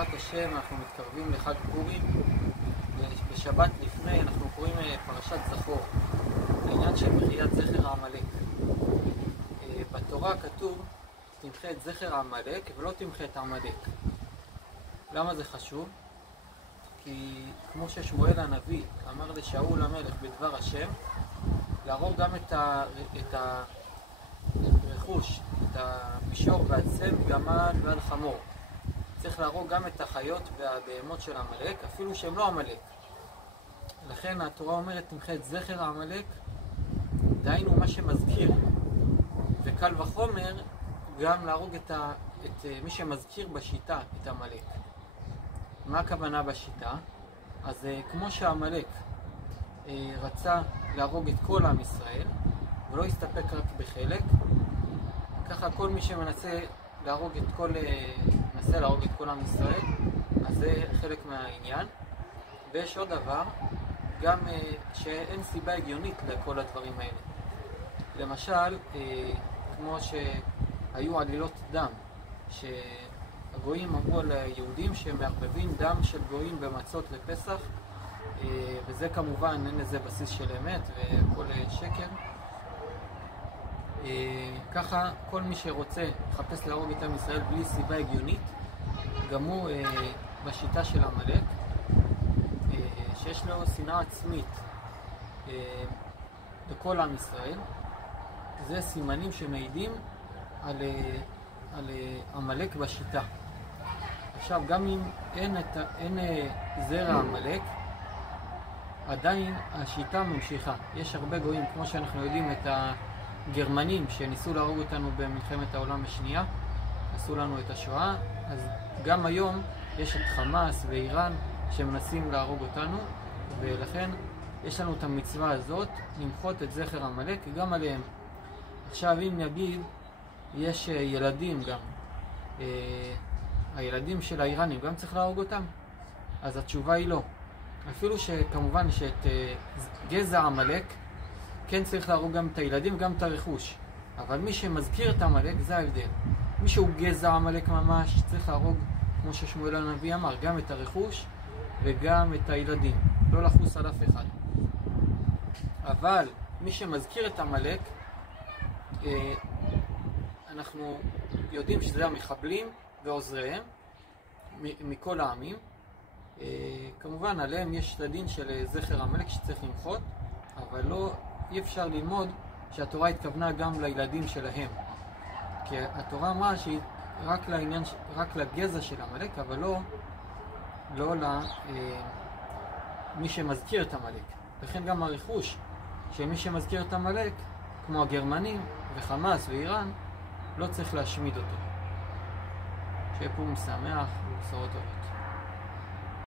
בעזרת השם אנחנו מתקרבים לחג פורים, ובשבת לפני אנחנו קוראים פרשת זכור, העניין של מחיית זכר העמלק. בתורה כתוב תמחה את זכר העמלק ולא תמחה את העמלק. למה זה חשוב? כי כמו ששמואל הנביא אמר לשאול המלך בדבר השם, להרוג גם את הרכוש, את המישור והצם, גמל ועד חמור. צריך להרוג גם את החיות והבהמות של העמלק, אפילו שהם לא עמלק. לכן התורה אומרת תמחה את זכר העמלק, דהיינו מה שמזכיר. וקל וחומר גם להרוג את מי שמזכיר בשיטה, את העמלק. מה הכוונה בשיטה? אז כמו שהעמלק רצה להרוג את כל עם ישראל ולא הסתפק רק בחלק, ככה כל מי שמנסה להרוג את כל עם ישראל, אז זה חלק מהעניין. ויש עוד דבר, גם שאין סיבה הגיונית לכל הדברים האלה. למשל, כמו שהיו עלילות דם, שהגויים אמרו על היהודים שהם מערבבים דם של גויים במצות לפסח, וזה כמובן אין לזה בסיס של אמת וכל שקר. ככה כל מי שרוצה לחפש להרוג את עם ישראל בלי סיבה הגיונית, גם הוא בשיטה של עמלק, שיש לו שנאה עצמית לכל עם ישראל. זה סימנים שמעידים על עמלק בשיטה. עכשיו, גם אם אין זרע עמלק, עדיין השיטה ממשיכה. יש הרבה גויים, כמו שאנחנו יודעים, את הגרמנים שניסו להרוג אותנו במלחמת העולם השנייה, עשו לנו את השואה, אז גם היום יש את חמאס ואיראן שמנסים להרוג אותנו, ולכן יש לנו את המצווה הזאת למחות את זכר עמלק גם עליהם. עכשיו, אם נגיד יש ילדים גם, הילדים של האיראנים גם צריך להרוג אותם? אז התשובה היא לא. אפילו שכמובן שאת גזע עמלק כן צריך להרוג גם את הילדים וגם את הרכוש, אבל מי שמזכיר את עמלק זה ההבדל. מי שהוא גזע עמלק ממש צריך להרוג, כמו ששמואל הנביא אמר, גם את הרכוש וגם את הילדים, לא לחוס על אף אחד. אבל מי שמזכיר את עמלק, אנחנו יודעים שזה המחבלים ועוזריהם מכל העמים. כמובן עליהם יש את הדין של זכר עמלק שצריך למחות, אבל אי אפשר ללמוד שהתורה התכוונה גם לילדים שלהם, כי התורה אמרה שהיא רק לגזע של עמלק, אבל לא למי שמזכיר את עמלק. לכן גם הרכוש שמי שמזכיר את עמלק, כמו הגרמנים וחמאס ואיראן, לא צריך להשמיד אותו. שיהיה פורים שמח ובשורות טובות.